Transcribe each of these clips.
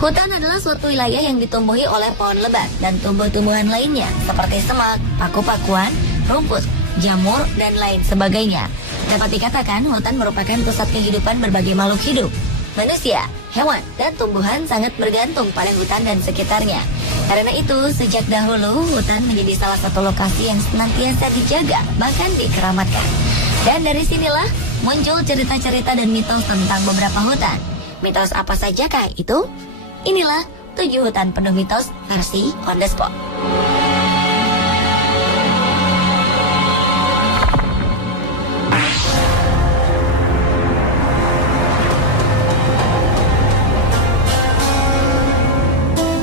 Hutan adalah suatu wilayah yang ditumbuhi oleh pohon lebat dan tumbuh-tumbuhan lainnya seperti semak, paku-pakuan, rumput, jamur, dan lain sebagainya. Dapat dikatakan hutan merupakan pusat kehidupan berbagai makhluk hidup. Manusia, hewan, dan tumbuhan sangat bergantung pada hutan dan sekitarnya. Karena itu, sejak dahulu hutan menjadi salah satu lokasi yang senantiasa dijaga, bahkan dikeramatkan. Dan dari sinilah muncul cerita-cerita dan mitos tentang beberapa hutan. Mitos apa sajakah itu? Inilah 7 hutan penuh mitos versi on the spot.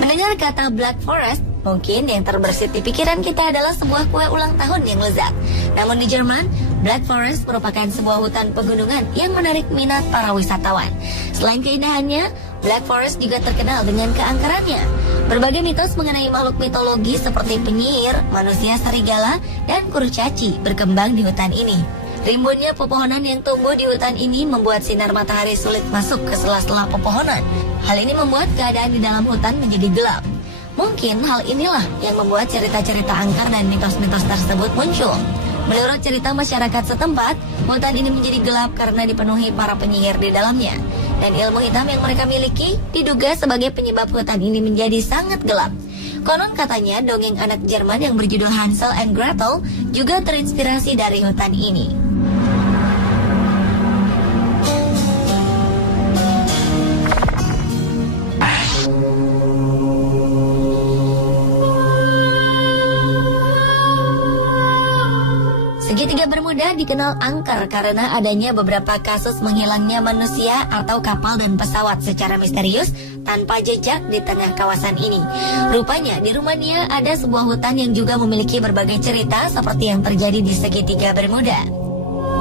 Mendengar kata Black Forest, mungkin yang terbersit di pikiran kita adalah sebuah kue ulang tahun yang lezat. Namun di Jerman, Black Forest merupakan sebuah hutan pegunungan yang menarik minat para wisatawan. Selain keindahannya, Black Forest juga terkenal dengan keangkerannya. Berbagai mitos mengenai makhluk mitologi seperti penyihir, manusia serigala, dan kurcaci berkembang di hutan ini. Rimbunnya pepohonan yang tumbuh di hutan ini membuat sinar matahari sulit masuk ke sela-sela pepohonan. Hal ini membuat keadaan di dalam hutan menjadi gelap. Mungkin hal inilah yang membuat cerita-cerita angker dan mitos-mitos tersebut muncul. Menurut cerita masyarakat setempat, hutan ini menjadi gelap karena dipenuhi para penyihir di dalamnya. Dan ilmu hitam yang mereka miliki diduga sebagai penyebab hutan ini menjadi sangat gelap. Konon katanya dongeng anak Jerman yang berjudul Hansel and Gretel juga terinspirasi dari hutan ini. Segitiga Bermuda dikenal angker karena adanya beberapa kasus menghilangnya manusia atau kapal dan pesawat secara misterius tanpa jejak di tengah kawasan ini. Rupanya di Rumania ada sebuah hutan yang juga memiliki berbagai cerita seperti yang terjadi di Segitiga Bermuda.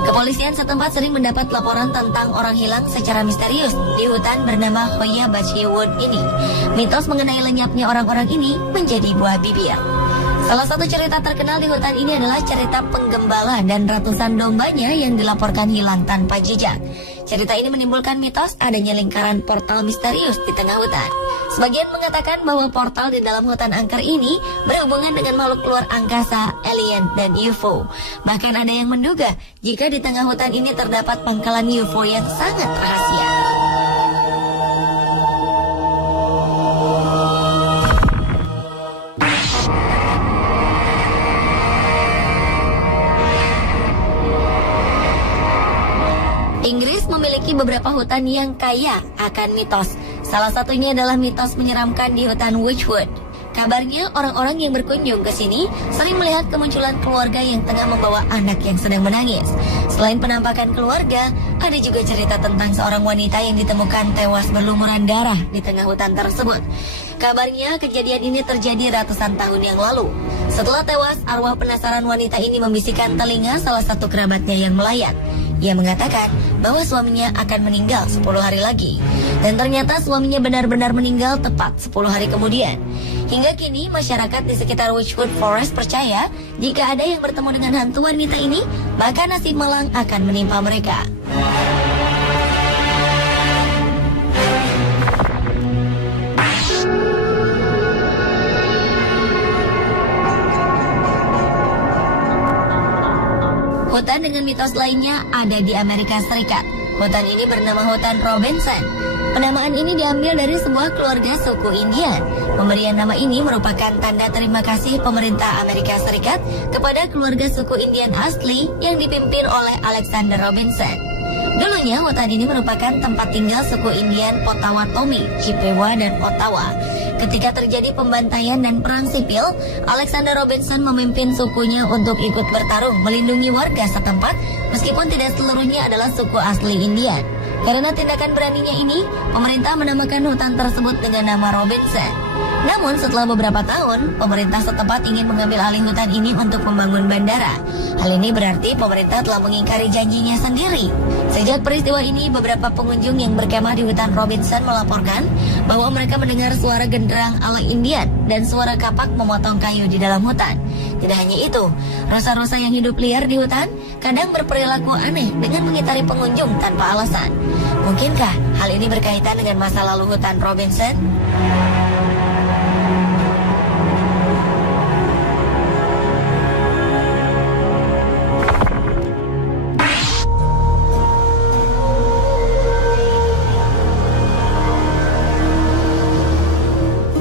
Kepolisian setempat sering mendapat laporan tentang orang hilang secara misterius di hutan bernama Hoya Baci Wood ini. Mitos mengenai lenyapnya orang-orang ini menjadi buah bibir. Salah satu cerita terkenal di hutan ini adalah cerita penggembala dan ratusan dombanya yang dilaporkan hilang tanpa jejak. Cerita ini menimbulkan mitos adanya lingkaran portal misterius di tengah hutan. Sebagian mengatakan bahwa portal di dalam hutan angker ini berhubungan dengan makhluk luar angkasa, alien, dan UFO. Bahkan ada yang menduga jika di tengah hutan ini terdapat pangkalan UFO yang sangat rahasia. Inggris memiliki beberapa hutan yang kaya akan mitos. Salah satunya adalah mitos menyeramkan di hutan Witchwood. Kabarnya orang-orang yang berkunjung ke sini sering melihat kemunculan keluarga yang tengah membawa anak yang sedang menangis. Selain penampakan keluarga, ada juga cerita tentang seorang wanita yang ditemukan tewas berlumuran darah di tengah hutan tersebut. Kabarnya kejadian ini terjadi ratusan tahun yang lalu. Setelah tewas, arwah penasaran wanita ini membisikkan telinga salah satu kerabatnya yang melayat. Ia mengatakan bahwa suaminya akan meninggal 10 hari lagi. Dan ternyata suaminya benar-benar meninggal tepat 10 hari kemudian. Hingga kini masyarakat di sekitar Witchwood Forest percaya jika ada yang bertemu dengan hantu wanita ini, maka nasib malang akan menimpa mereka. Hutan dengan mitos lainnya ada di Amerika Serikat. Hutan ini bernama Hutan Robinson. Penamaan ini diambil dari sebuah keluarga suku Indian. Pemberian nama ini merupakan tanda terima kasih pemerintah Amerika Serikat kepada keluarga suku Indian asli yang dipimpin oleh Alexander Robinson. Dulunya hutan ini merupakan tempat tinggal suku Indian Potawatomi, Chippewa, dan Ottawa. Ketika terjadi pembantaian dan perang sipil, Alexander Robinson memimpin sukunya untuk ikut bertarung melindungi warga setempat meskipun tidak seluruhnya adalah suku asli Indian. Karena tindakan beraninya ini, pemerintah menamakan hutan tersebut dengan nama Robinson. Namun setelah beberapa tahun, pemerintah setempat ingin mengambil alih hutan ini untuk membangun bandara. Hal ini berarti pemerintah telah mengingkari janjinya sendiri. Sejak peristiwa ini, beberapa pengunjung yang berkemah di hutan Robinson melaporkan bahwa mereka mendengar suara genderang ala Indian dan suara kapak memotong kayu di dalam hutan. Tidak hanya itu, rusa-rusa yang hidup liar di hutan kadang berperilaku aneh dengan mengitari pengunjung tanpa alasan. Mungkinkah hal ini berkaitan dengan masa lalu hutan Robinson?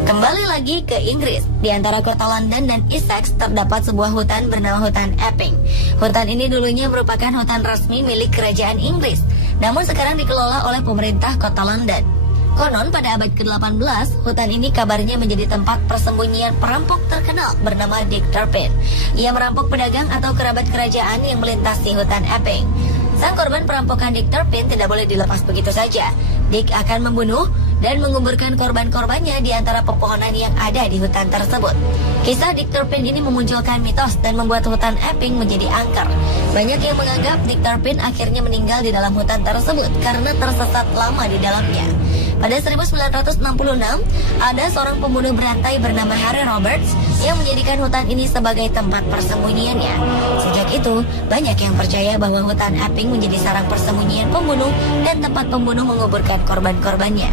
Kembali lagi ke Inggris, di antara kota London dan Essex terdapat sebuah hutan bernama hutan Epping. Hutan ini dulunya merupakan hutan resmi milik kerajaan Inggris, namun sekarang dikelola oleh pemerintah kota London. Konon pada abad ke-18, hutan ini kabarnya menjadi tempat persembunyian perampok terkenal bernama Dick Turpin. Ia merampok pedagang atau kerabat kerajaan yang melintasi hutan Epping. Sang korban perampokan Dick Turpin tidak boleh dilepas begitu saja. Dick akan membunuh dan menguburkan korban-korbannya di antara pepohonan yang ada di hutan tersebut. Kisah Dick Turpin ini memunculkan mitos dan membuat hutan Epping menjadi angker. Banyak yang menganggap Dick Turpin akhirnya meninggal di dalam hutan tersebut karena tersesat lama di dalamnya. Pada 1966, ada seorang pembunuh berantai bernama Harry Roberts yang menjadikan hutan ini sebagai tempat persembunyiannya. Sejak itu, banyak yang percaya bahwa hutan Epping menjadi sarang persembunyian pembunuh dan tempat pembunuh menguburkan korban-korbannya.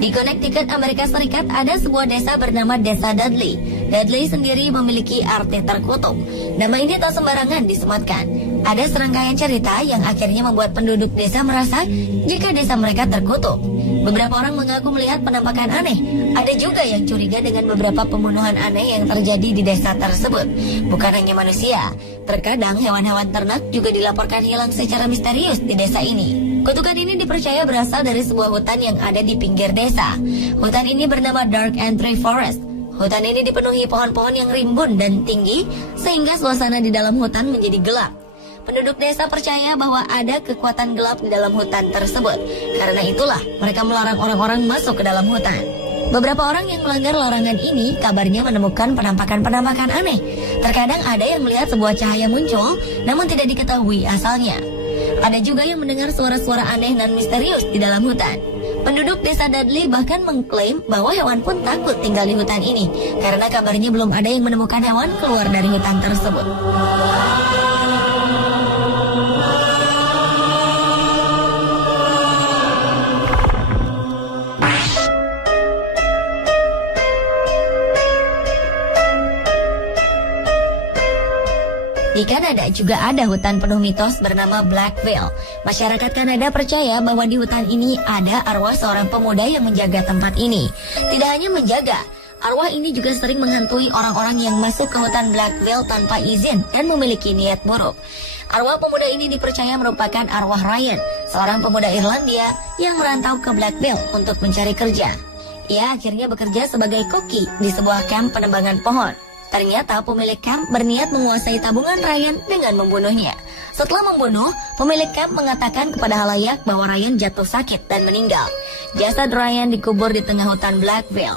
Di Connecticut, Amerika Serikat ada sebuah desa bernama Desa Dudley. Dudley sendiri memiliki arti terkutuk. Nama ini tak sembarangan disematkan. Ada serangkaian cerita yang akhirnya membuat penduduk desa merasa jika desa mereka terkutuk. Beberapa orang mengaku melihat penampakan aneh. Ada juga yang curiga dengan beberapa pembunuhan aneh yang terjadi di desa tersebut. Bukan hanya manusia, terkadang hewan-hewan ternak juga dilaporkan hilang secara misterius di desa ini. Kutukan ini dipercaya berasal dari sebuah hutan yang ada di pinggir desa. Hutan ini bernama Dark Entry Forest. Hutan ini dipenuhi pohon-pohon yang rimbun dan tinggi, sehingga suasana di dalam hutan menjadi gelap. Penduduk desa percaya bahwa ada kekuatan gelap di dalam hutan tersebut. Karena itulah mereka melarang orang-orang masuk ke dalam hutan. Beberapa orang yang melanggar larangan ini kabarnya menemukan penampakan-penampakan aneh. Terkadang ada yang melihat sebuah cahaya muncul, namun tidak diketahui asalnya. Ada juga yang mendengar suara-suara aneh dan misterius di dalam hutan. Penduduk desa Dudley bahkan mengklaim bahwa hewan pun takut tinggal di hutan ini, karena kabarnya belum ada yang menemukan hewan keluar dari hutan tersebut. Di Kanada juga ada hutan penuh mitos bernama Black Veil. Masyarakat Kanada percaya bahwa di hutan ini ada arwah seorang pemuda yang menjaga tempat ini. Tidak hanya menjaga, arwah ini juga sering menghantui orang-orang yang masuk ke hutan Black Veil tanpa izin dan memiliki niat buruk. Arwah pemuda ini dipercaya merupakan arwah Ryan, seorang pemuda Irlandia yang merantau ke Black Veil untuk mencari kerja. Ia akhirnya bekerja sebagai koki di sebuah kamp penebangan pohon. Ternyata pemilik kamp berniat menguasai tabungan Ryan dengan membunuhnya. Setelah membunuh, pemilik kamp mengatakan kepada halayak bahwa Ryan jatuh sakit dan meninggal. Jasad Ryan dikubur di tengah hutan Black Veil.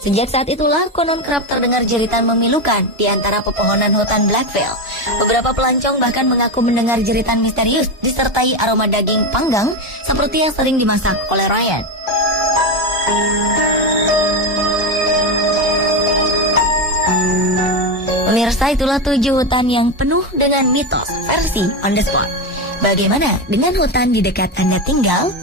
Sejak saat itulah konon kerap terdengar jeritan memilukan di antara pepohonan hutan Black Veil. Beberapa pelancong bahkan mengaku mendengar jeritan misterius disertai aroma daging panggang seperti yang sering dimasak oleh Ryan. Pemirsa, itulah 7 hutan yang penuh dengan mitos versi on the spot. Bagaimana dengan hutan di dekat Anda tinggal?